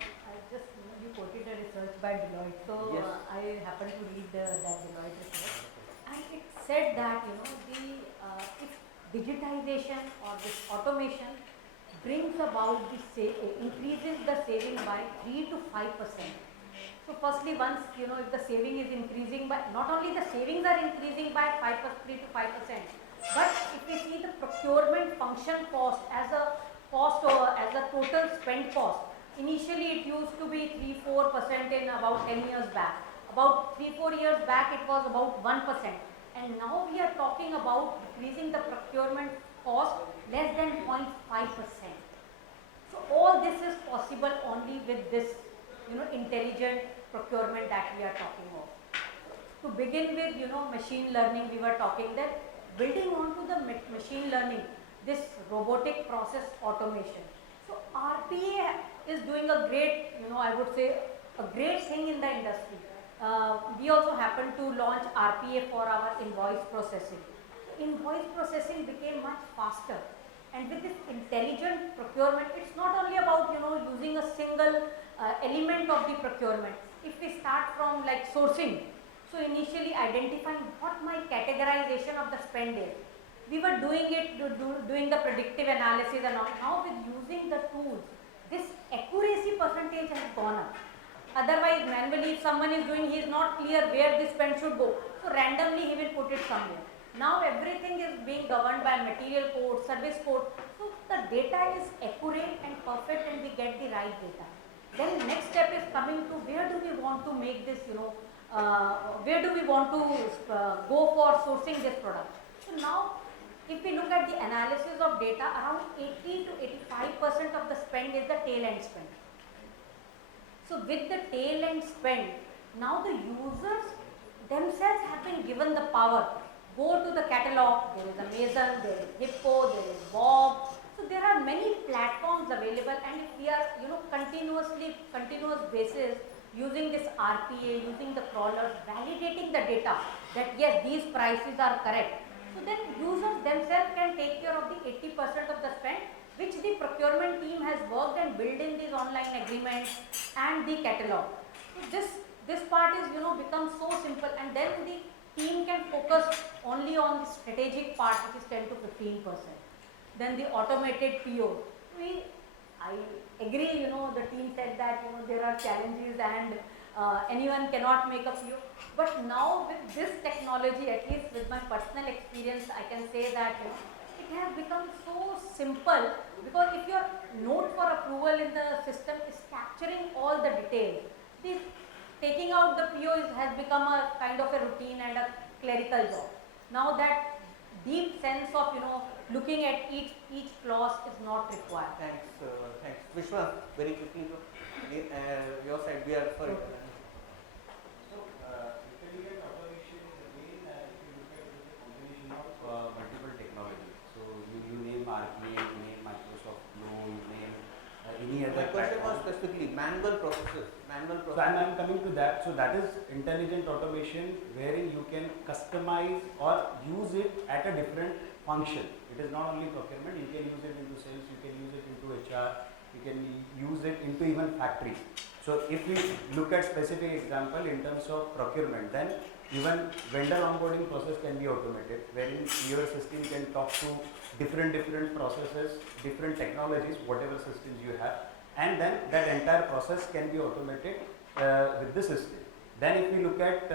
I just you quoted a research by Deloitte, so Yes. I happened to read that Deloitte research, and it said that if digitization or this automation brings about increases the saving by 3 to 5%. So firstly, once if the saving is increasing by, not only the savings are increasing by 3 to 5%, but if we see the procurement function cost as a cost or as a total spend cost, initially it used to be 3-4% in about 10 years back. About 3-4 years back it was about 1%, and now we are talking about decreasing the procurement cost less than 0.5%. So all this is possible only with this intelligent procurement that we are talking of. To begin with, machine learning, we were talking that building onto the machine learning, this robotic process automation. So RPA is doing a great, I would say, a great thing in the industry. We also happened to launch RPA for our invoice processing. Invoice processing became much faster. And with this intelligent procurement, it's not only about using a single element of the procurement. If we start from like sourcing, so initially identifying what my categorization of the spend is. We were doing it, doing the predictive analysis and all. Now with using the tools, this accuracy percentage has gone up. Otherwise, manually, if someone is doing, he is not clear where this spend should go. So randomly he will put it somewhere. Now everything is being governed by material code, service code. So the data is accurate and perfect, and we get the right data. Then the next step is coming to where do we want to make this, where do we want to go for sourcing this product. So now if we look at the analysis of data, around 80 to 85% of the spend is the tail end spend. So with the tail end spend, now the users themselves have been given the power. Go to the catalog, there is Amazon, there is Hippo, there is Bob. So there are many platforms available, and if we are continuous basis using this RPA, using the crawlers, validating the data that yes, these prices are correct. So then users themselves can take care of the 80% of the spend, which the procurement team has worked and built in these online agreements and the catalog. So this part is becomes so simple, and then the team can focus only on the strategic part, which is 10 to 15%. Then the automated PO. I agree, the team said that there are challenges and anyone cannot make a PO. But now with this technology, at least with my personal experience, I can say that it has become so simple, because if your note for approval in the system is capturing all the details, taking out the PO has become a kind of a routine and a clerical job. Now that deep sense of looking at each clause is not required. Thanks. Vyas, very quickly, your side, we are for it. So, intelligent automation is again, if you look at it, a combination of multiple technologies. So, you name RPA, you name Microsoft Flow, you name any other My question was platform. specifically manual processes. So I'm coming to that. So that is intelligent automation, wherein you can customize or use it at a different function. It is not only procurement, you can use it into sales, you can use it into HR, you can use it into even factory. So if we look at specific example in terms of procurement, then even vendor onboarding process can be automated, wherein your system can talk to different processes, different technologies, whatever systems you have, and then that entire process can be automated with the system. Then if we look at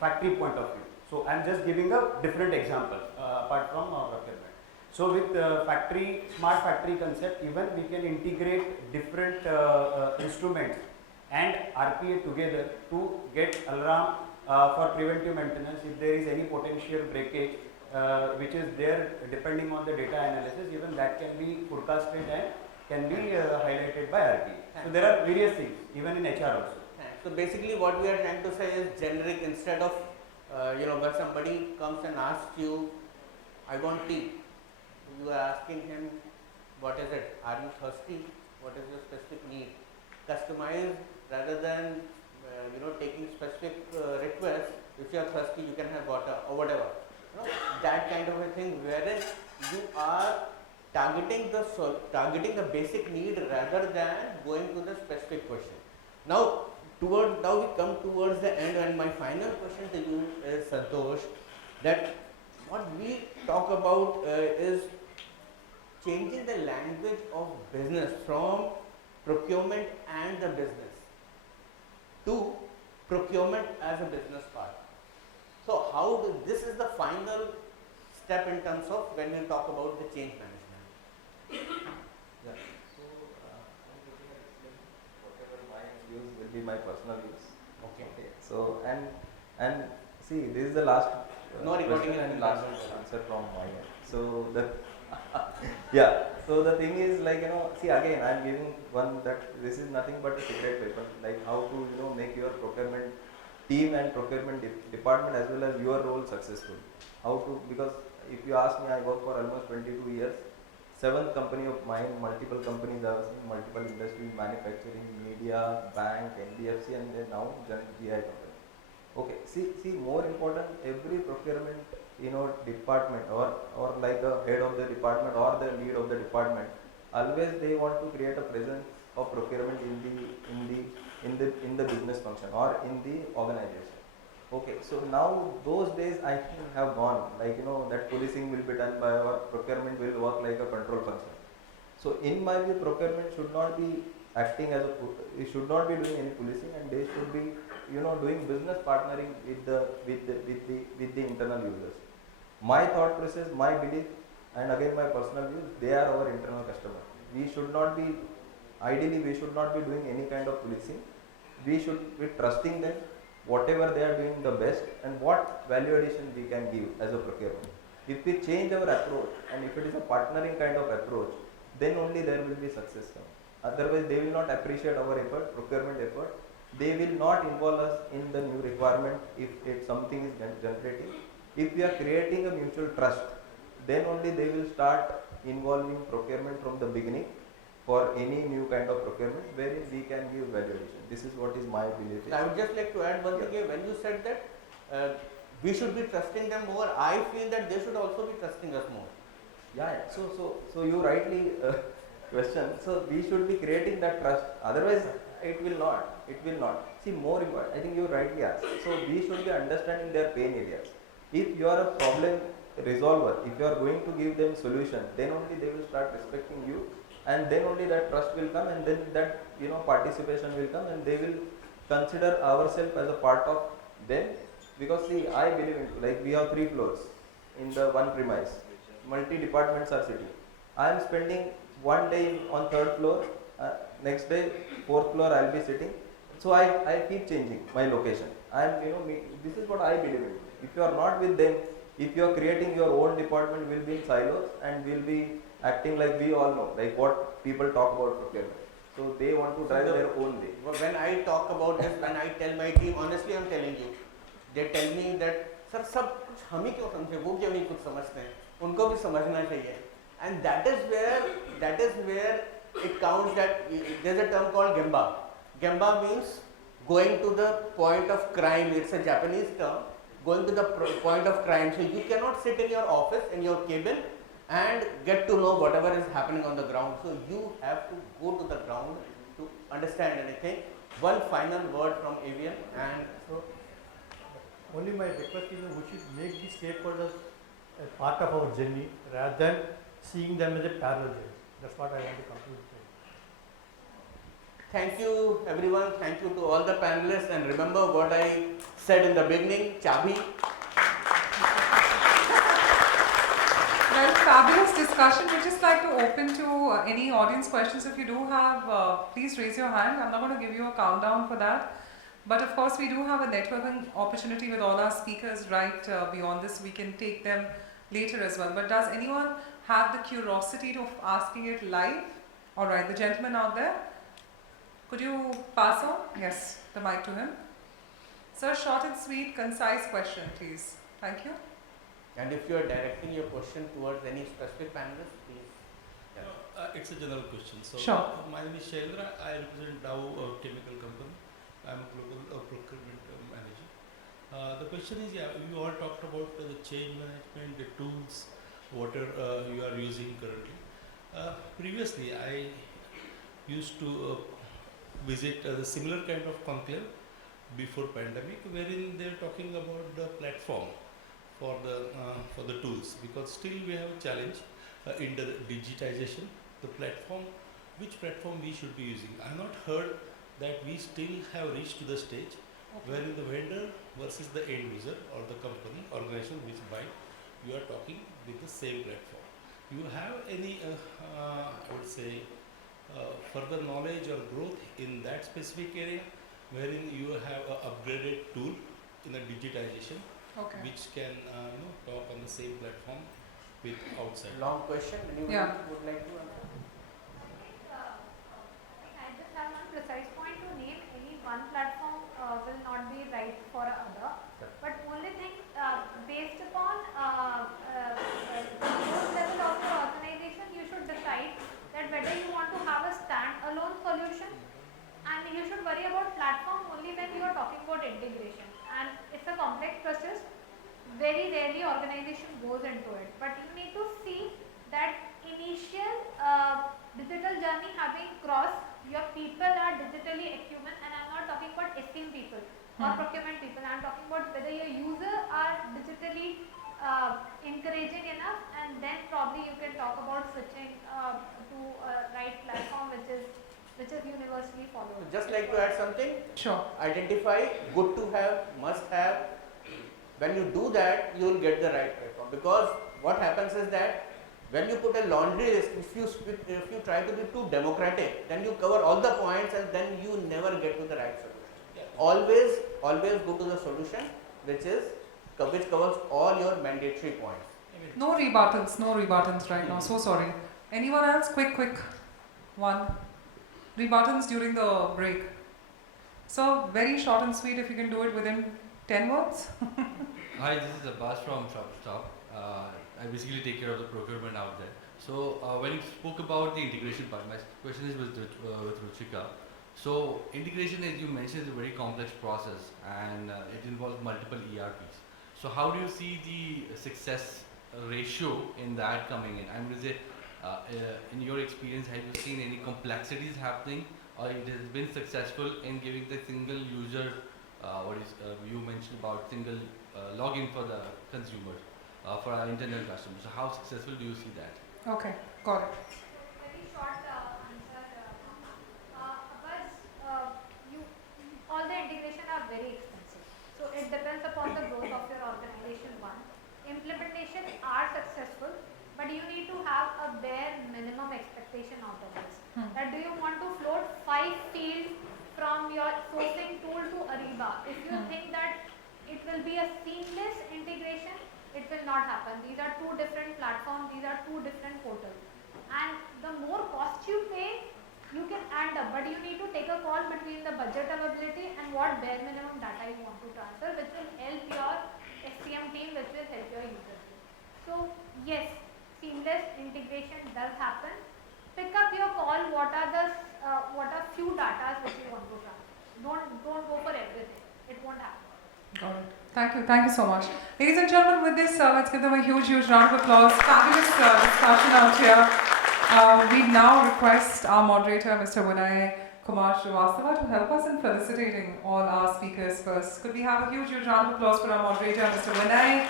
factory point of view, so I am just giving a different example apart from procurement. So with smart factory concept, even we can integrate different instruments and RPA together to get alarm for preventive maintenance if there is any potential breakage which is there depending on the data analysis. Even that can be forecasted and can be highlighted by RPA. So there are various things even in HR also. So basically what we are trying to say is generic, instead of where somebody comes and asks you, I want tea, you are asking him, what is it, are you thirsty, what is your specific need, customize rather than taking specific requests. If you are thirsty, you can have water or whatever, that kind of a thing, wherein you are targeting the basic need rather than going to the specific question. Now we come towards the end, and my final question to you is, Santosh, that what we talk about is changing the language of business from procurement and the business to procurement as a business part. So how do, this is the final step in terms of when we talk about the change management. Yeah. So I'm looking at explain whatever my views will be my personal views. Okay. Okay. So and see, this is the last No recording question has and been last done. answer from my end. So the yeah. So the thing is, like, see, again, I'm giving one that this is nothing but a secret weapon, like how to make your procurement team and procurement department as well as your role successful. How to, because if you ask me, I work for almost 22 years. Seventh company of mine, multiple companies I was in, multiple industries, manufacturing, media, bank, NBFC, and then now GI company. Okay, see, more important, every procurement, department or like a head of the department or the lead of the department, always they want to create a presence of procurement in the business function or in the organization. Okay, so now those days I think have gone, like that policing will be done by, or procurement will work like a control function. So in my view, procurement should not be acting as it should not be doing any policing, and they should be doing business partnering with the internal users. My thought process, my belief, and again my personal views, they are our internal customer. We should not be, ideally we should not be doing any kind of policing. We should be trusting them, whatever they are doing the best, and what value addition we can give as a procurement. If we change our approach, and if it is a partnering kind of approach, then only there will be success come. Otherwise they will not appreciate our effort, procurement effort. They will not involve us in the new requirement if something is generating. If we are creating a mutual trust, then only they will start involving procurement from the beginning for any new kind of procurement wherein we can give value addition. This is what is my belief. I would just like to add one thing here. When you said that we should be trusting them more, I feel that they should also be trusting us more. Yeah. So you rightly question. So we should be creating that trust. Otherwise, it will not. It will not. See, more important, I think you rightly asked. So we should be understanding their pain areas. If you are a problem resolver, if you are going to give them solution, then only they will start respecting you, and then only that trust will come, and then that participation will come, and they will consider ourselves as a part of them. Because see, I believe in, like, we have 3 floors in the one premise, multi departments are sitting. I am spending one day on 3rd floor, next day 4th floor I will be sitting. So I keep changing my location. I am this is what I believe in. If you are not with them, if you are creating your own department, will be in silos and will be acting like we all know, like what people talk about procurement. So they want to drive their own way. When I talk about this, when I tell my team, honestly I am telling you, they tell me that, sir, सब कुछ हम ही क्यों समझे, वो क्यों नहीं कुछ समझते हैं, उनको भी समझना चाहिए. And that is where it counts that there is a term called Gemba. Gemba means going to the point of crime. It's a Japanese term. Going to the point of crime. So you cannot sit in your office, in your cabin, and get to know whatever is happening on the ground. So you have to go to the ground to understand anything. One final word from Avian, and So, only my request is that we should make the stakeholders a part of our journey rather than seeing them as a parallel journey. That's what I want to conclude. thank you everyone. Thank you to all the panelists, and remember what I said in the beginning, Chabi. Well, fabulous discussion. We'd just like to open to any audience questions. If you do have, please raise your hand. I'm not going to give you a countdown for that. But of course, we do have a networking opportunity with all our speakers right beyond this. We can take them later as well. But does anyone have the curiosity of asking it live? All right, the gentleman out there. Could you pass on? Yes, the mic to him. Sir, short and sweet, concise question, please. Thank you. And if you are directing your question towards any specific panelist, please. It's a general question. So, Sure. My name is Shailendra. I represent Dow Chemical Company. I am a global procurement manager. The question is, you all talked about the change management, the tools, what you are using currently. Previously, I used to visit the similar kind of conclave before pandemic, wherein they are talking about the platform for the tools, because still we have a challenge in the digitization. The platform, which platform we should be using? I have not heard that we still have reached to the stage wherein the vendor versus the end user or the company, organization which buy, you are talking with the same platform. You have any, I would say, further knowledge or growth in that specific area, wherein you have a upgraded tool in a digitization, Okay. which can talk on the same platform with outside. Long question. Anyone Yeah. would like to answer? I just have one precise point to name. Any one platform will not be right for other. But only thing based upon growth level of your organization, you should decide that whether you want to have a stand-alone solution, and you should worry about platform only when you are talking about integration. And it's a complex process. Very rarely organization goes into it. But you need to see that initial digital journey having crossed, your people are digitally acumen, and I'm not talking about esteemed people or procurement people. I'm talking about whether your user are digitally encouraging enough, and then probably you can talk about switching to a right platform which is universally followed. Just like to add something. Sure. Identify good to have, must have. When you do that, you will get the right platform. Because what happens is that when you put a laundry list, if you try to be too democratic, then you cover all the points and then you never get to the right solution. Yeah. Always go to the solution which covers all your mandatory points. No rebuttals right now. So sorry. Anyone else? Quick one. Rebuttals during the break. So very short and sweet. If you can do it within 10 words. Hi, this is Abbas from Chopra. I basically take care of the procurement out there. So when you spoke about the integration part, my question is with Ruchita. So integration, as you mentioned, is a very complex process, and it involves multiple ERPs. So how do you see the success ratio in that coming in? I'm going to say, in your experience, have you seen any complexities happening, or it has been successful in giving the single user, you mentioned about single login for the consumer, for our internal customers. So how successful do you see that? Okay, got it. Very short answer. All the integration are very expensive. So it depends upon the growth of your organization. One, implementation are successful, but you need to have a bare minimum expectation out of this. That do you want to float 5 fields from your sourcing tool to Ariba? If you think that it will be a seamless integration, it will not happen. These are 2 different platforms, these are 2 different portals. And the more cost you pay, you can end up, but you need to take a call between the budget availability and what bare minimum data you want to transfer, which will help your SCM team, which will help your user team. So yes, seamless integration does happen. Pick up your call, what are few data which you want to transfer. Don't go for everything. It won't happen. Got it. Thank you so much. Ladies and gentlemen, with this, let's give them a huge round of applause. Fabulous discussion out here. We now request our moderator, Mr. Vinay Kumar Srivastava, to help us in felicitating all our speakers first. Could we have a huge round of applause for our moderator, Mr. Vinay?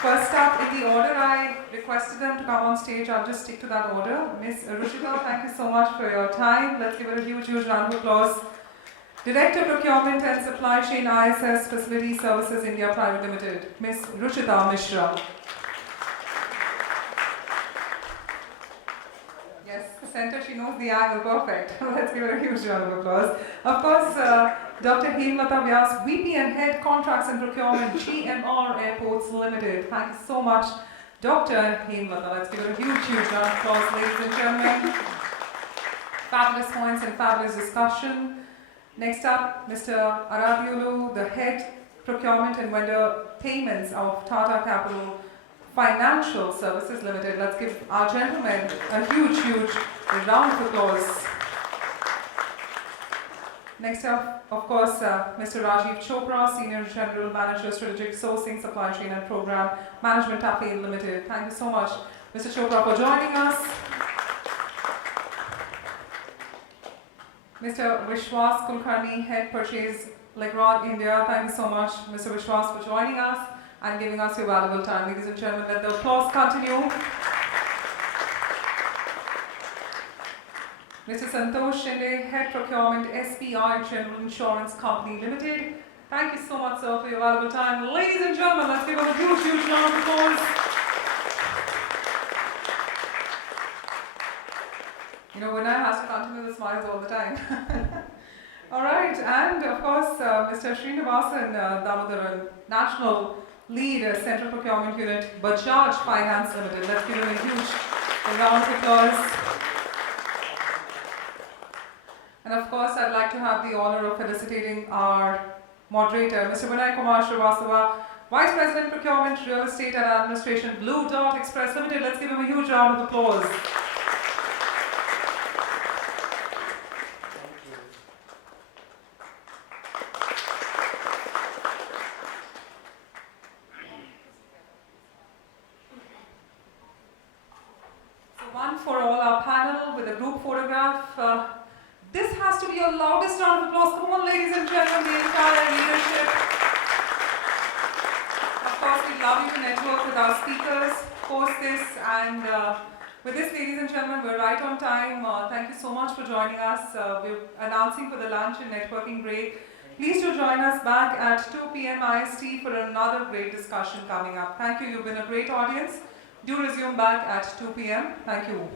First up, in the order I requested them to come on stage, I'll just stick to that order. Ms. Ruchita, thank you so much for your time. Let's give her a huge round of applause. Director Procurement and Supply Chain ISS Facility Services India Private Limited, Ms. Ruchita Mishra. Yes, center, she knows the angle perfect. Let's give her a huge round of applause. Of course, Dr. Hemlata Vyas, VP and Head Contracts and Procurement, GMR Airports Limited. Thank you so much, Dr. Hemlata. Let's give her a huge round of applause, ladies and gentlemen. Fabulous points and fabulous discussion. Next up, Mr. Aradhyula, the Head Procurement and Vendor Payments of Tata Capital Financial Services Limited. Let's give our gentlemen a huge round of applause. Next up, of course, Mr. Rajeev Chopra, Senior General Manager, Strategic Sourcing, Supply Chain and Program Management, TAFE Limited. Thank you so much, Mr. Chopra, for joining us. Mr. Veeshwass Kulkarni, Head Purchase, Legrand, India. Thank you so much, Mr. Veeshwass, for joining us and giving us your valuable time. Ladies and gentlemen, let the applause continue. Mr. Santosh, Shinde, Head Procurement, SPI General Insurance Company Limited. Thank you so much, sir, for your valuable time. Ladies and gentlemen, let's give them a huge, huge round of applause. You know, Vinay has to continue the smiles all the time. All right, and of course, Mr. Srinivasan Damodaran, National Lead, Central Procurement Unit, Bajaj Finance Limited. Let's give him a huge round of applause. And of course, I'd like to have the honor of felicitating our moderator, Mr. Vinay Kumar Srivastava, Vice President Procurement, Real Estate and Administration, Blue Dot Express Limited. Let's give him a huge round of applause. One for all our panel with a group photograph. This has to be your loudest round of applause. Come on, ladies and gentlemen, the entire leadership. Of course, we'd love you to network with our speakers, post this, and with this, ladies and gentlemen, we're right on time. Thank you so much for joining us. We're announcing for the lunch and networking break. Please do join us back at 2 p.m. IST for another great discussion coming up. Thank you. You've been a great audience. Do resume back at 2 p.m. Thank you.